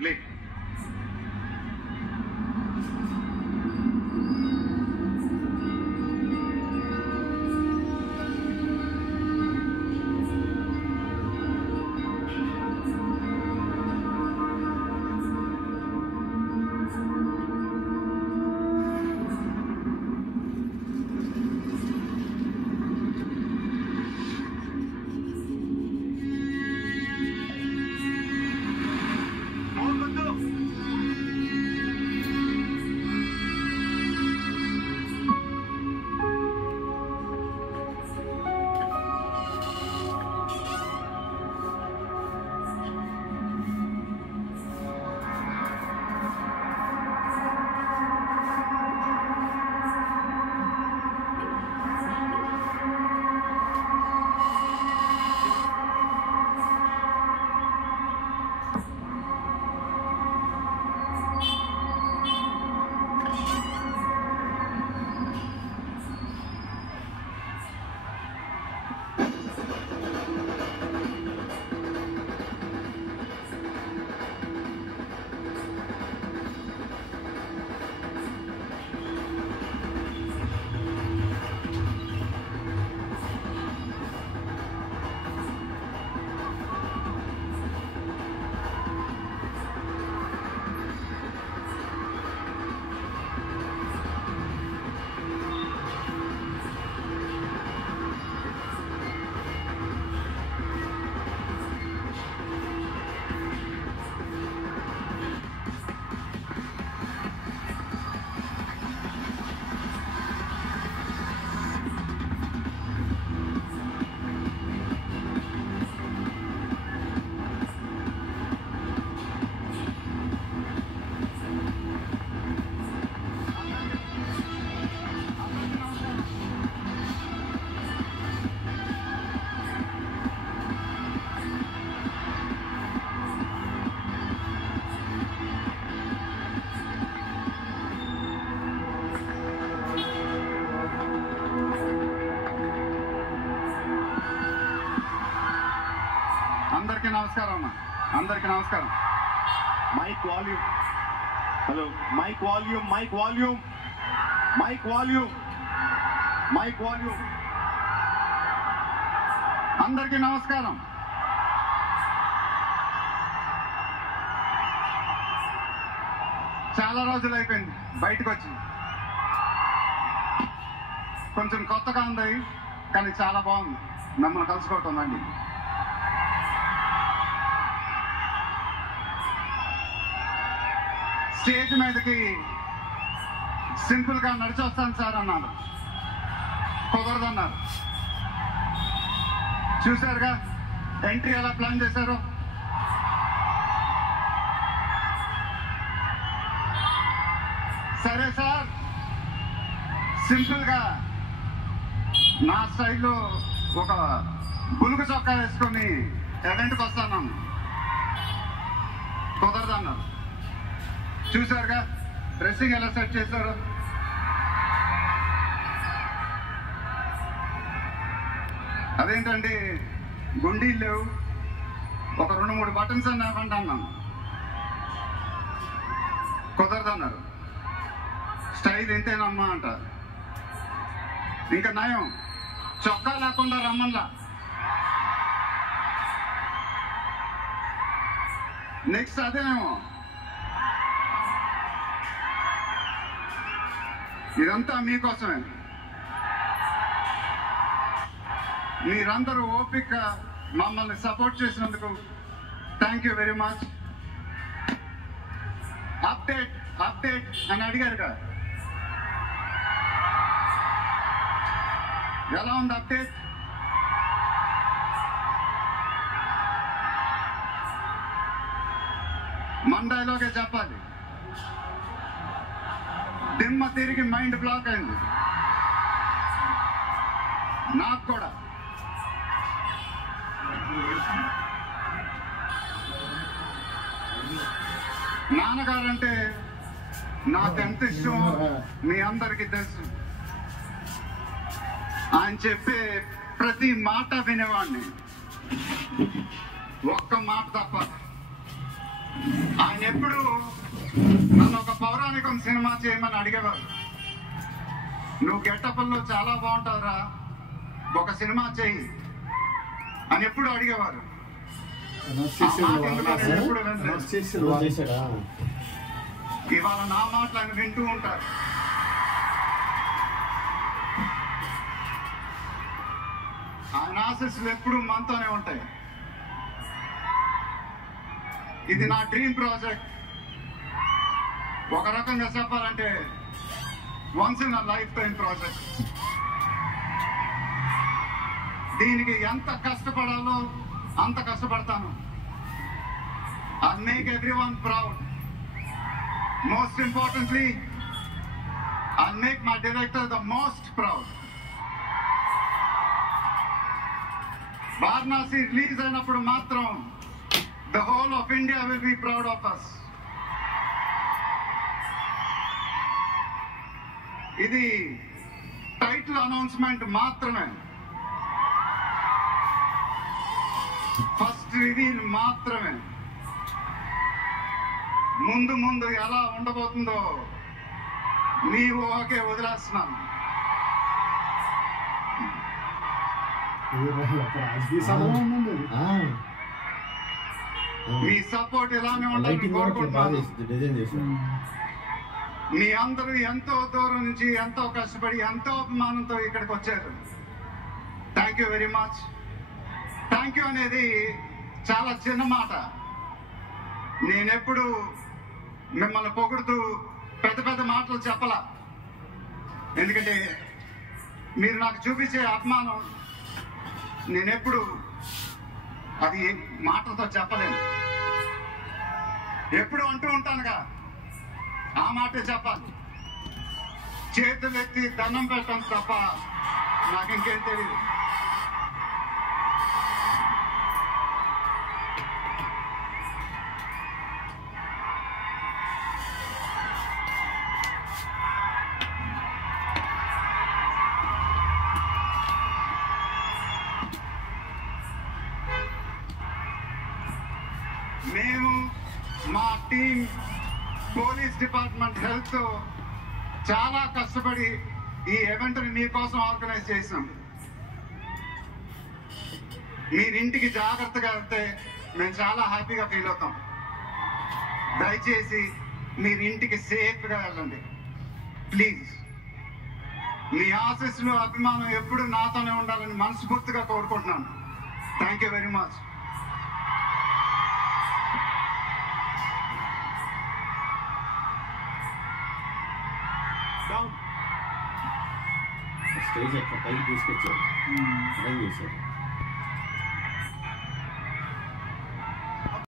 Play. అందరికీ నమస్కారం అన్న, అందరికీ నమస్కారం. Mic volume. Hello, mic volume, mic volume, mic volume, mic volume. అందరికీ నమస్కారం. చాలా రోజులు అయిపోయింది బయటకు వచ్చి. కొంచెం కొత్తగా ఉంది కానీ చాలా బాగుంది మిమ్మల్ని కలుసుకోవటం అండి. స్టేజ్ మీదకి సింపుల్ గా నడిచి వస్తాను సార్ అన్నారు, కుదరదన్నారు. చూశారుగా ఎంట్రీ ఎలా ప్లాన్ చేశారు. సరే సార్, సింపుల్ గా నా స్టైల్లో ఒక బులుగు చొక్కా వేసుకొని eventకి వస్తాను, కుదరదన్నారు. చూసారుగా డ్రెస్సింగ్ ఎలా సెట్ చేశారు. అదేంటండి గుండీలు లేవు, ఒక 2-3 బటన్స్ అన్న ఇవ్వండి అన్నాను, కుదరదన్నారు. స్టైల్ ఇంతేనమ్మా అంట. ఇంకా నయం చొక్కా లేకుండా రమ్మన్లా. నెక్స్ట్ అదేనేమో. ఇదంతా మీకోసమే. మీరందరూ ఓపిక మమ్మల్ని సపోర్ట్ చేసినందుకు thank you very much. Update update అని అడిగారు కదా, ఎలా ఉంది అప్డేట్? మన డైలాగే చెప్పాలి. దిమ్మ తిరిగి మైండ్ బ్లాక్ అయింది నాకు కూడా. నాన్నగారంటే నాకెంత ఇష్టం మీ అందరికీ తెలుసు. ఆయన చెప్పే ప్రతి మాట వినేవాడిని, ఒక్క మాట తప్ప. ఆయన ఎప్పుడు నన్ను ఒక పౌరాణికం సినిమా చేయమని అడిగేవారు. నువ్వు గెటప్ల్లో చాలా బాగుంటావురా, ఒక సినిమా చెయ్యి అని ఎప్పుడు అడిగేవారు. ఇవాళ నా మాటలు ఆయన వింటూ ఉంటారు. ఆయన ఆశీస్సులు ఎప్పుడు మనతోనే ఉంటాయి. ఇది నా డ్రీమ్ ప్రాజెక్ట్. ఒక రకంగా చెప్పాలంటే once in a life time project. దీనికి ఎంత కష్టపడాలో అంత కష్టపడతాను. I'll make everyone proud. Most importantly, I'll make my director the most proud. Varanasi release అయినప్పుడు మాత్రం the whole of India will be proud of us. ఇది title announcement మాత్రమే, first reveal మాత్రమే. ముందు ముందు ఎలా ఉండబోతుందో మీ ఊహకే వదిలేస్తున్నాను. మీ సపోర్ట్ ఇలానే ఉండాలని కోరుకుంటున్నాను. మీ అందరూ ఎంతో దూరం నుంచి ఎంతో కష్టపడి ఎంతో అభిమానంతో ఇక్కడికి వచ్చారు. Thank you very much. Thank you అనేది చాలా చిన్న మాట. నేనెప్పుడు మిమ్మల్ని పొగుడుతూ పెద్ద పెద్ద మాటలు చెప్పలా. ఎందుకంటే మీరు నాకు చూపించే అభిమానం నేనెప్పుడు అది మాటలతో చెప్పలేను. ఎప్పుడు అంటూ ఉంటానుగా, ఆ మాటే చెప్పాలి. చేతులు ఎత్తి దండం పెట్టడం తప్ప నాకు ఇంకేం తెలియదు. మేము మా టీం పోలీస్ డిపార్ట్మెంట్ హెల్త్ చాలా కష్టపడి ఈ ఈవెంట్ని మీకోసం ఆర్గనైజ్ చేసాం. మీరింటికి జాగ్రత్తగా వెళ్తే మేము చాలా హ్యాపీగా ఫీల్ అవుతాం. దయచేసి మీరింటికి సేఫ్గా వెళ్ళండి ప్లీజ్. మీ ఆశీస్సులు అభిమానం ఎప్పుడు నాతోనే ఉండాలని మనస్ఫూర్తిగా కోరుకుంటున్నాను. Thank you very much. Stage ఎక్కడ పైకి తీసుకొచ్చారు, అరేంజ్ చేశారు.